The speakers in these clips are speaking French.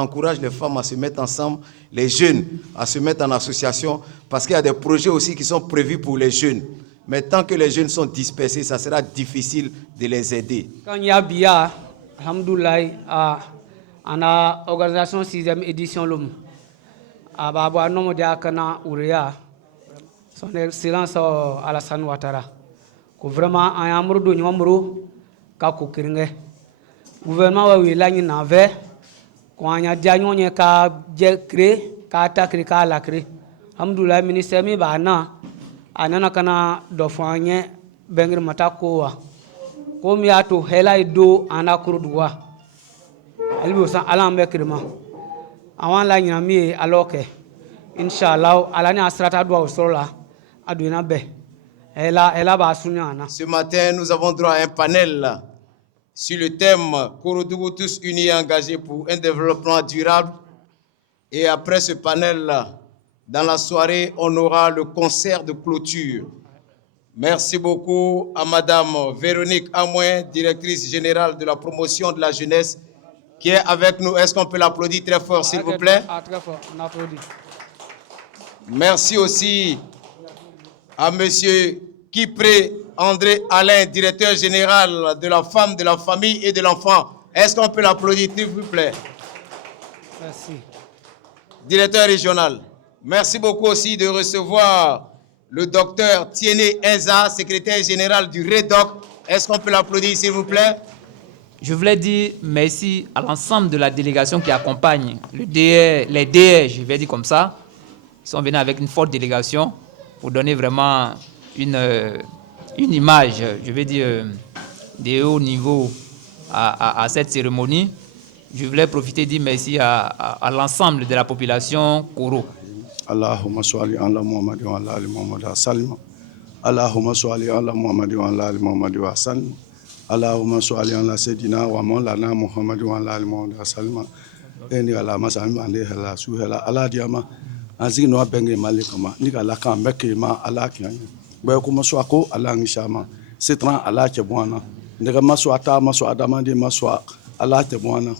encourage les femmes à se mettre ensemble, les jeunes à se mettre en association, parce qu'il y a des projets aussi qui sont prévus pour les jeunes. Mais tant que les jeunes sont dispersés, ça sera difficile de les aider. Quand il y a BIA, alhamdoulilah, on a organisation 6e édition l'homme. À Baba Nomo Diakana Ouria, son excellence Alassane Ouattara. Que vraiment, un amour de Nyomro, Kako Kiringe. Gouvernement où il a une navette, quand il y a des gens qui ont créé, qui ont attaqué, qui ont créé. Alhamdoulilah, ministère mi bana, anana kana dofanye bengir matakoa. Comme ya to hela ido anakurudwa. Albi osan alambe kirima. Awan la nyami aloke. Inshallah, alani asrata dwa osola aduina be. Ela ba sunyana. Ce matin, nous avons droit à un panel sur le thème Kouroudougou tous unis et engagés pour un développement durable. Et après ce panel, dans la soirée, on aura le concert de clôture. Merci beaucoup à Madame Véronique Amouin, directrice générale de la promotion de la jeunesse, qui est avec nous. Est-ce qu'on peut l'applaudir très fort, s'il vous plaît? Très fort, on applaudit. Merci aussi à Monsieur Kipré André Alain, directeur général de la femme, de la famille et de l'enfant. Est-ce qu'on peut l'applaudir, s'il vous plaît? Merci. Directeur régional. Merci beaucoup aussi de recevoir le docteur Tiéné Enza, secrétaire général du REDOC. Est-ce qu'on peut l'applaudir, s'il vous plaît? Je voulais dire merci à l'ensemble de la délégation qui accompagne les DR, je vais dire comme ça. Ils sont venus avec une forte délégation pour donner vraiment une image, je vais dire, de haut niveau à cette cérémonie. Je voulais profiter de dire merci à l'ensemble de la population Koro. Allahumma salli ala Muhammad wa ala ali Muhammad wa sallim. Allahumma salli ala Muhammad wa ala ali Muhammad wa sallim. Allahumma salli ala Sayyidina wa Maulana Muhammad wa ala ali Muhammad wa sallim. Eni ala masallim alayhi ala suhala ala diama. Aziki no benge malikama ni ala kan beke ma ala kiyan. Ba kuma so ako ala ngishama. Setran ala chebwana. Ndega maso ata maso adama de maso ala tebwana.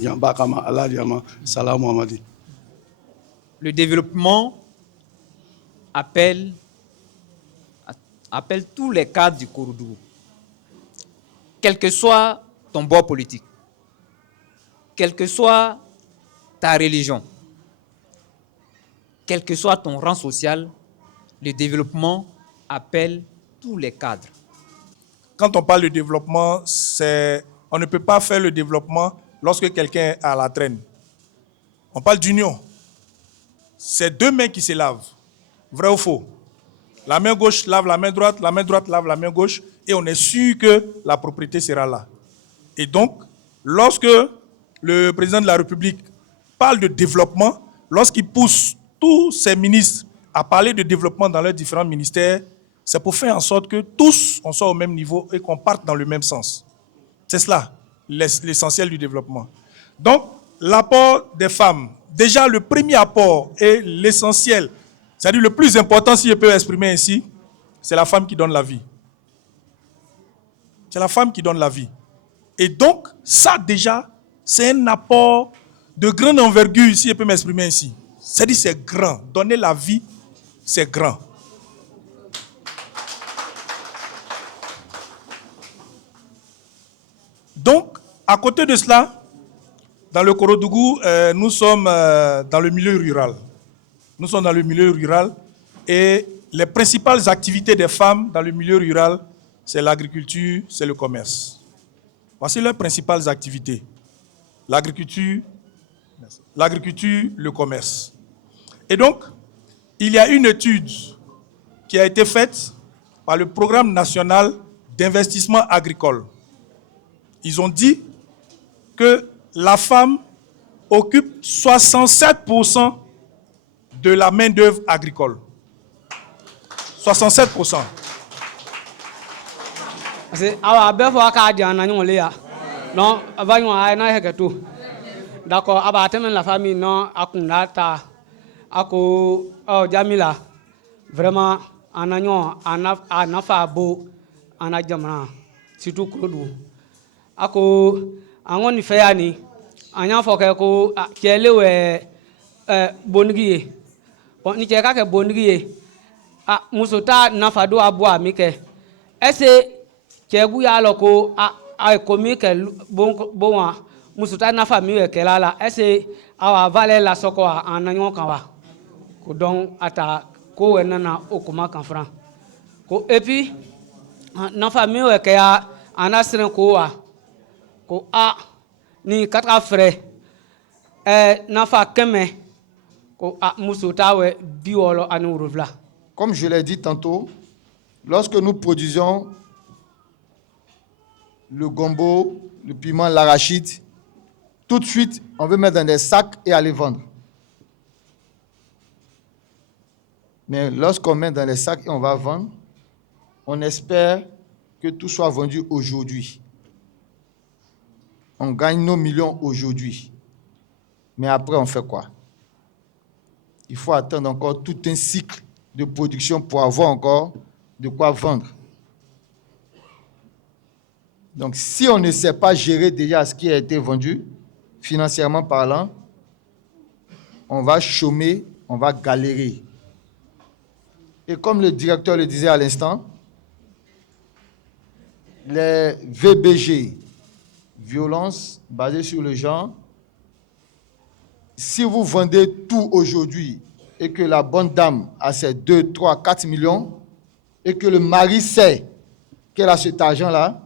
Yamba kama ala diama salam Muhammadi. Le développement appelle tous les cadres du Kouroudougou, quel que soit ton bord politique, quelle que soit ta religion, quel que soit ton rang social, le développement appelle tous les cadres. Quand on parle de développement, on ne peut pas faire le développement lorsque quelqu'un est à la traîne. On parle d'union. C'est deux mains qui se lavent. Vrai ou faux? La main gauche lave la main droite lave la main gauche, et on est sûr que la propriété sera là. Et donc, lorsque le président de la République parle de développement, lorsqu'il pousse tous ses ministres à parler de développement dans leurs différents ministères, c'est pour faire en sorte que tous, on soit au même niveau et qu'on parte dans le même sens. C'est cela, l'essentiel du développement. Donc, l'apport des femmes, déjà le premier apport et l'essentiel, c'est-à-dire le plus important, si je peux exprimer ainsi, c'est la femme qui donne la vie. C'est la femme qui donne la vie. Et donc, ça déjà, c'est un apport de grande envergure, si je peux m'exprimer ainsi. C'est-à-dire c'est grand. Donner la vie, c'est grand. Donc, à côté de cela, dans le Kouroudougou, nous sommes dans le milieu rural. Nous sommes dans le milieu rural et les principales activités des femmes dans le milieu rural, c'est l'agriculture, c'est le commerce. Voici leurs principales activités. L'agriculture, le commerce. Et donc, il y a une étude qui a été faite par le Programme national d'investissement agricole. Ils ont dit que la femme occupe 67% de la main-d'œuvre agricole. 67%. D'accord, la famille non akunata ako Jamila vraiment ananyo anafa bo anajamana surtout Kouroudougou ako angoni feyani anya foke ko kele we bongiye bon ni cheka ke bongiye musota nafa do abua mike ese chegu ya loko komi ke bon musota nafa mi we kelala ese awa vale la soko ananyo kanwa ko don ata ko we nana okuma kan fran ko epi nafa mi we ke ya anasren ko wa ko ni katra frère nafa keme ko musota we biwolo anu revla. Comme je l'ai dit tantôt, lorsque nous produisons le gombo, le piment, l'arachide, tout de suite, on veut mettre dans des sacs et aller vendre. Mais lorsqu'on met dans les sacs et on va vendre, on espère que tout soit vendu aujourd'hui. On gagne nos millions aujourd'hui. Mais après, on fait quoi? Il faut attendre encore tout un cycle de production pour avoir encore de quoi vendre. Donc, si on ne sait pas gérer déjà ce qui a été vendu, financièrement parlant, on va chômer, on va galérer. Et comme le directeur le disait à l'instant, les VBG, violence basée sur le genre, si vous vendez tout aujourd'hui et que la bonne dame a ses 2, 3, 4 millions et que le mari sait qu'elle a cet argent-là,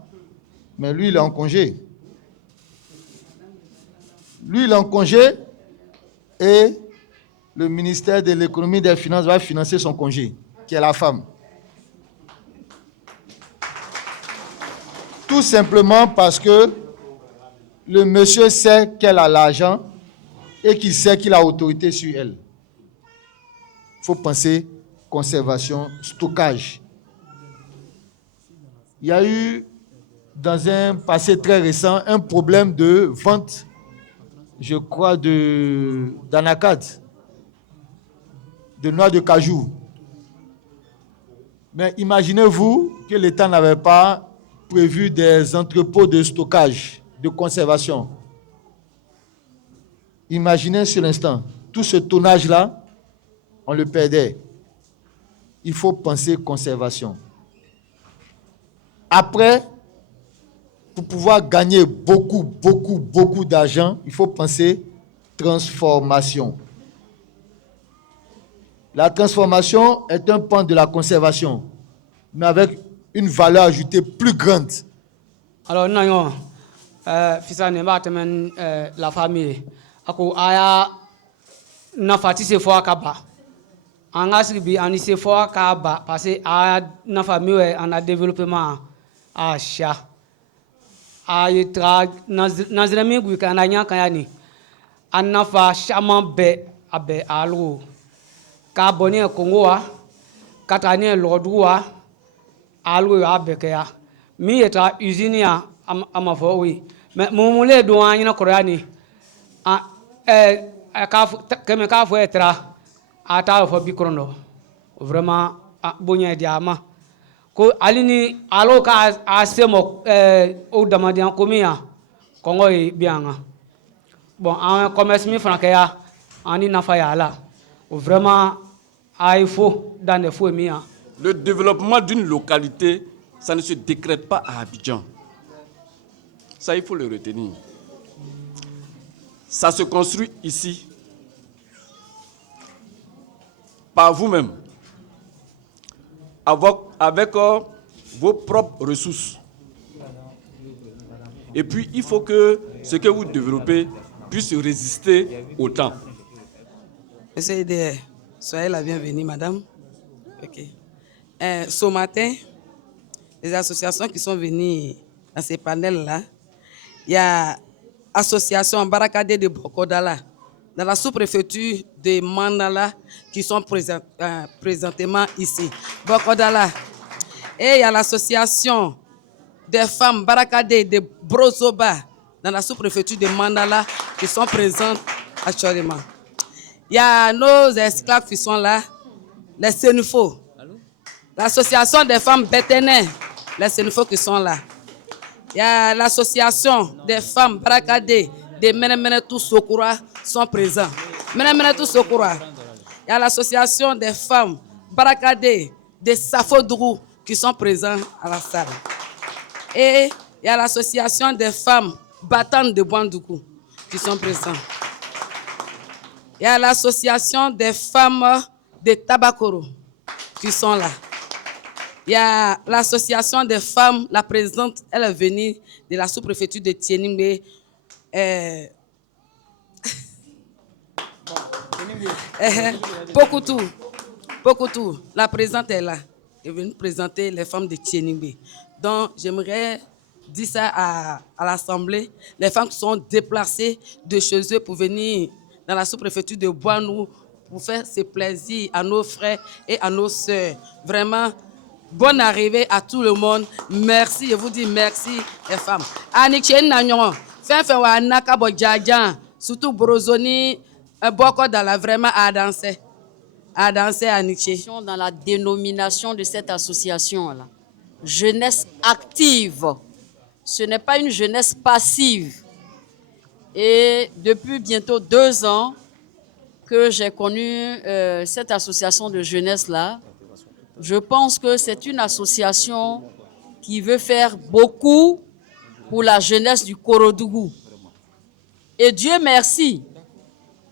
mais lui, il est en congé. Lui, il est en congé et le ministère de l'économie et des finances va financer son congé, qui est la femme. Tout simplement parce que le monsieur sait qu'elle a l'argent et qu'il sait qu'il a autorité sur elle. Il faut penser conservation, stockage. Il y a eu, dans un passé très récent, un problème de vente, je crois, d'anacad, de noix de cajou. Mais imaginez-vous que l'État n'avait pas prévu des entrepôts de stockage, de conservation. Imaginez sur l'instant, tout ce tonnage-là, on le perdait. Il faut penser conservation. Après, pour pouvoir gagner beaucoup d'argent, il faut penser transformation. La transformation est un pan de la conservation, mais avec une valeur ajoutée plus grande. Alors, non, fisa ne ba temen la famille ako aya na fatise fo akaba anga bi ani se fo akaba parce que aya na famille en développement a sha ay tra nazremi gu kana nya kayani anafa shama be abe alu ka boni kongoa katani lodua alu abekea mi eta usine ya amafo oui mais mumule do anyina koreani ka keme ka fo etra ata fo bikrono vraiment bonya diama ko alini alo ka asemo o damadian komia kongo bianga bon en commerce mi franca ani nafa ya la vraiment il faut dans les faux mia. Le développement d'une localité, ça ne se décrète pas à Abidjan. Ça, il faut le retenir. Ça se construit ici, par vous-même, avec vos propres ressources. Et puis, il faut que ce que vous développez puisse résister au temps. Monsieur EDR, soyez la bienvenue, madame. Ok. Ce matin, les associations qui sont venues dans ces panels-là, il y a l'association Barakade de Bokodala, dans la sous-préfecture de Mandala, qui sont présentement ici. Bokodala. Et il y a l'association des femmes Barakade de Brozoba, dans la sous-préfecture de Mandala, qui sont présentes actuellement. Il y a nos esclaves qui sont là, les Sénufo. L'association des femmes Béténè, les Sénufo qui sont là. Il y a l'association des femmes Barakade de Menemenetou Sokura sont présents. Menemenetou Sokura. Il y a l'association des femmes Barakade de Safo-Dourou qui sont présents à la salle. Et il y a l'association des femmes battantes de Bandoukou qui sont présents. Il y a l'association des femmes de Tabakoro qui sont là. Il y a l'association des femmes, la présidente, elle est venue de la sous-préfecture de Tienimbe. Pokutu, la présidente est là. Elle est venue présenter les femmes de Tienimbe. Donc, j'aimerais dire ça à l'Assemblée. Les femmes qui sont déplacées de chez eux pour venir dans la sous-préfecture de Boanou pour faire ce plaisir à nos frères et à nos sœurs. Vraiment, bonne arrivée à tout le monde. Merci, je vous dis merci, les femmes. Anikchen Nagnon, fin wa naka bo djadjan, surtout Brozoni, beaucoup dans la vraiment à danser Anikché. Dans la dénomination de cette association-là, jeunesse active. Ce n'est pas une jeunesse passive. Et depuis bientôt 2 ans que j'ai connu cette association de jeunesse-là, je pense que c'est une association qui veut faire beaucoup pour la jeunesse du Korodougou. Et Dieu merci,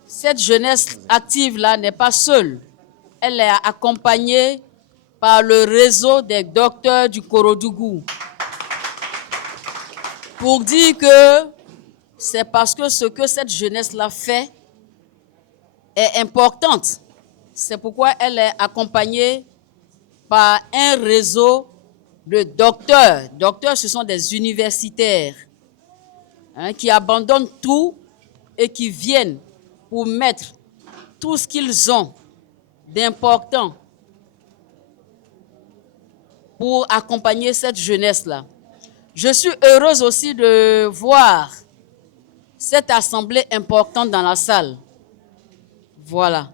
cette jeunesse active-là n'est pas seule. Elle est accompagnée par le réseau des docteurs du Korodougou. Pour dire que c'est parce que ce que cette jeunesse-là fait est importante. C'est pourquoi elle est accompagnée par un réseau de docteurs. Docteurs, ce sont des universitaires qui abandonnent tout et qui viennent pour mettre tout ce qu'ils ont d'important pour accompagner cette jeunesse-là. Je suis heureuse aussi de voir cette assemblée importante dans la salle. Voilà.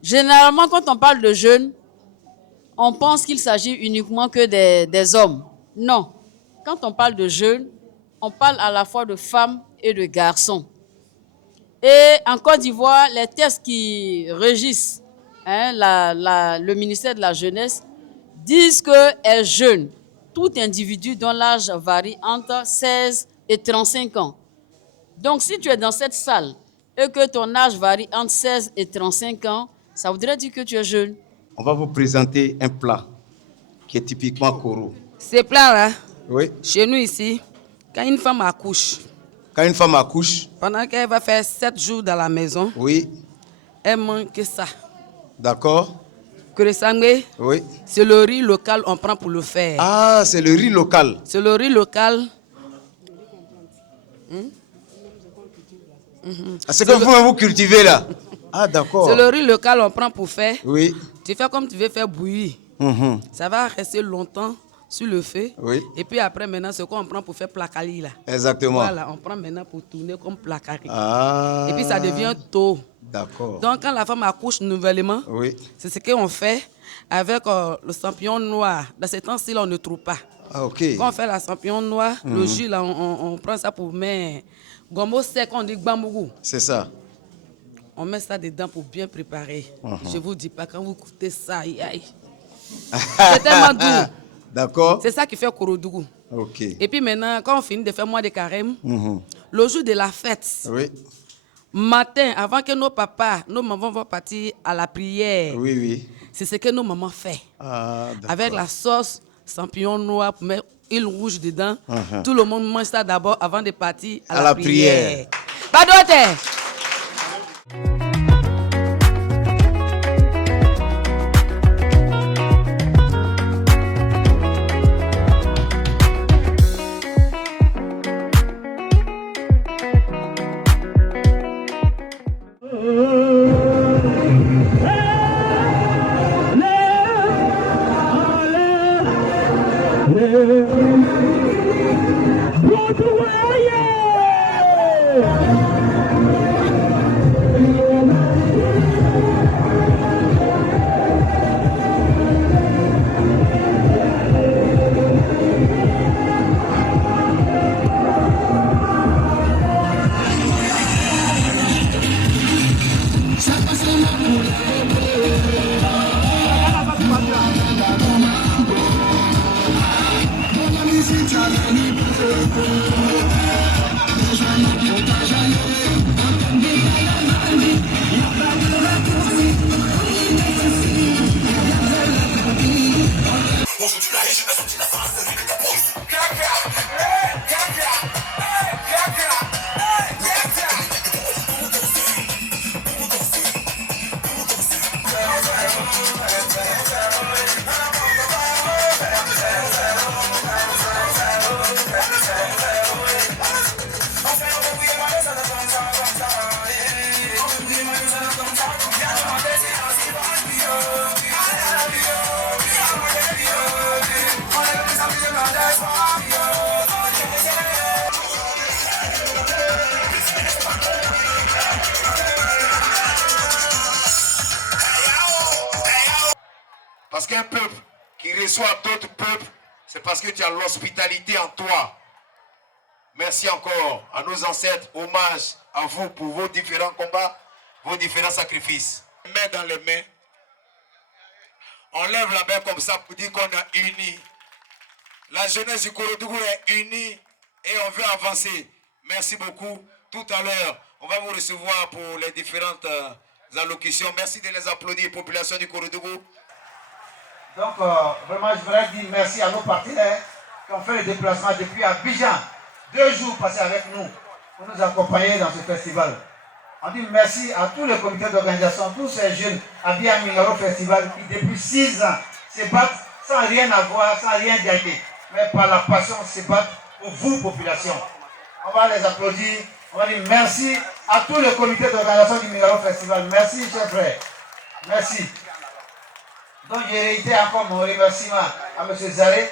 Généralement, quand on parle de jeunes, on pense qu'il s'agit uniquement que des hommes. Non. Quand on parle de jeunes, on parle à la fois de femmes et de garçons. Et en Côte d'Ivoire, les tests qui régissent le ministère de la Jeunesse disent qu'est jeune tout individu dont l'âge varie entre 16 et 35 ans. Donc, si tu es dans cette salle et que ton âge varie entre 16 et 35 ans, ça voudrait dire que tu es jeune. On va vous présenter un plat qui est typiquement Koro. Ce plat-là, oui. Chez nous ici, quand une femme accouche, pendant qu'elle va faire 7 jours dans la maison, oui. Elle manque ça. D'accord. Que le sangué, oui. C'est le riz local on prend pour le faire. Ah, c'est le riz local. C'est le riz local. C'est que vous cultivez là. Ah, d'accord. C'est le riz local on prend pour faire. Oui. Tu fais comme tu veux faire bouillir. Ça va rester longtemps sur le feu. Oui. Et puis après, maintenant, ce qu'on prend pour faire placali là. Exactement. Voilà, on prend maintenant pour tourner comme placali. Ah. Et puis ça devient tôt. D'accord. Donc quand la femme accouche nouvellement, oui. C'est ce qu'on fait avec le champignon noir. Dans ces temps-ci, on ne trouve pas. Ah, ok. Quand on fait la champignon noir, le jus, là, on prend ça pour mettre gombo sec, on dit gbambougou. C'est ça. On met ça dedans pour bien préparer. Je vous dis pas, quand vous goûtez ça, aïe. C'est tellement doux. D'accord. C'est ça qui fait Korodougou. Ok. Et puis maintenant, quand on finit de faire mois de carême, le jour de la fête, oui. Matin, avant que nos papas, nos mamans vont partir à la prière, oui, oui. C'est ce que nos mamans font. Ah, avec la sauce champignon noir pour mettre huile rouge dedans. Tout le monde mange ça d'abord avant de partir à la prière. Pas d'autre. qu'un peuple qui reçoit d'autres peuples, c'est parce que tu as l'hospitalité en toi. Merci encore à nos ancêtres, hommage à vous pour vos différents combats, vos différents sacrifices. Main dans les mains, on lève la main comme ça pour dire qu'on est unis. La jeunesse du Korodougou est unie et on veut avancer. Merci beaucoup. Tout à l'heure, on va vous recevoir pour les différentes allocutions. Merci de les applaudir, population du Korodougou. Donc, vraiment, je voudrais dire merci à nos partenaires qui ont fait le déplacement depuis Abidjan. 2 jours passés avec nous pour nous accompagner dans ce festival. On dit merci à tous les comités d'organisation, tous ces jeunes habillés à Mingaro Festival qui depuis 6 ans se battent sans rien avoir, sans rien gagner. Mais par la passion se battent pour vous, population. On va les applaudir. On va dire merci à tous les comités d'organisation du Mingaro Festival. Merci, chers frères. Merci. Donc, j'ai réitéré encore mon remerciement à M. Zaré,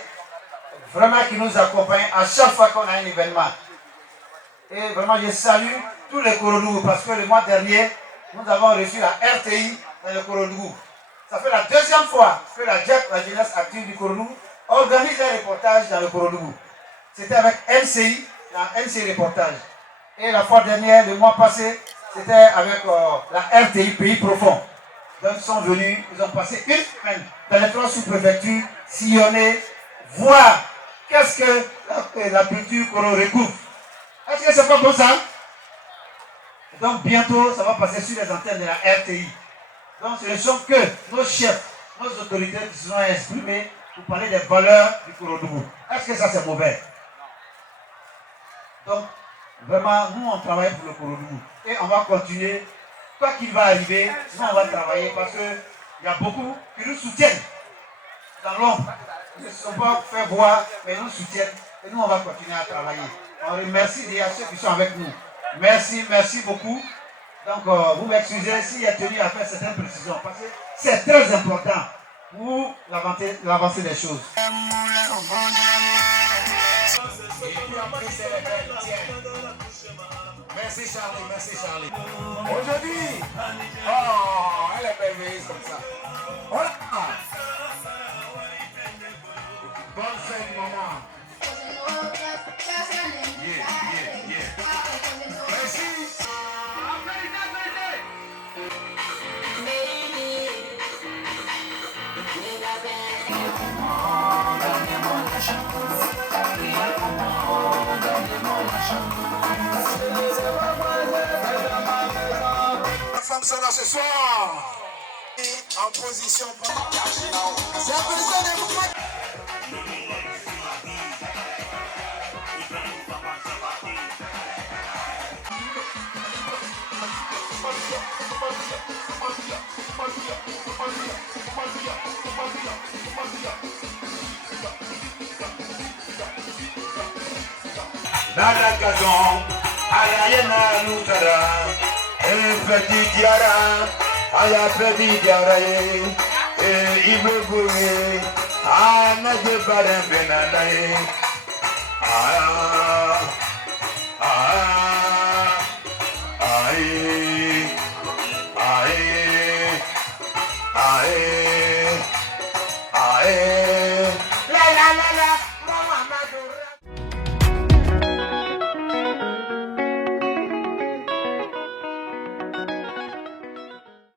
vraiment qui nous accompagne à chaque fois qu'on a un événement. Et vraiment, je salue tous les Korodougou parce que le mois dernier, nous avons reçu la RTI dans le Korodougou. Ça fait la 2e fois que la JAC, la jeunesse active du Korodougou, organise un reportage dans le Korodougou. C'était avec NCI, dans NCI Reportage. Et la fois dernière, le mois passé, c'était avec la RTI Pays Profond. Donc ils sont venus, ils ont passé une semaine dans les 3 sous-préfectures, sillonner, voir qu'est-ce que la culture qu'on recouvre. Est-ce que c'est pas bon ça? Donc bientôt, ça va passer sur les antennes de la RTI. Donc ce ne sont que nos chefs, nos autorités qui se sont exprimés pour parler des valeurs du Korodougou. Est-ce que ça c'est mauvais? Donc vraiment, nous on travaille pour le Korodougou. Et on va continuer. Quoi qu'il va arriver, nous on va travailler parce qu'il y a beaucoup qui nous soutiennent dans l'ombre. Ils ne se sont pas fait voir, mais ils nous soutiennent. Et nous on va continuer à travailler. On remercie déjà ceux qui sont avec nous. Merci, merci beaucoup. Donc vous m'excusez s'il a tenu à faire certaines précisions parce que c'est très important pour l'avancée des choses. Merci Charlie, merci Charlie. Aujourd'hui, oh, elle est merveilleuse comme ça. Voilà. Bonne fête, maman. Merci. Les femmes sont là ce soir. En position. C'est un peu des mouvements. Nada kazon, ayayena nutara, petit diara, aya petit diara ibe ana de barem benadaye,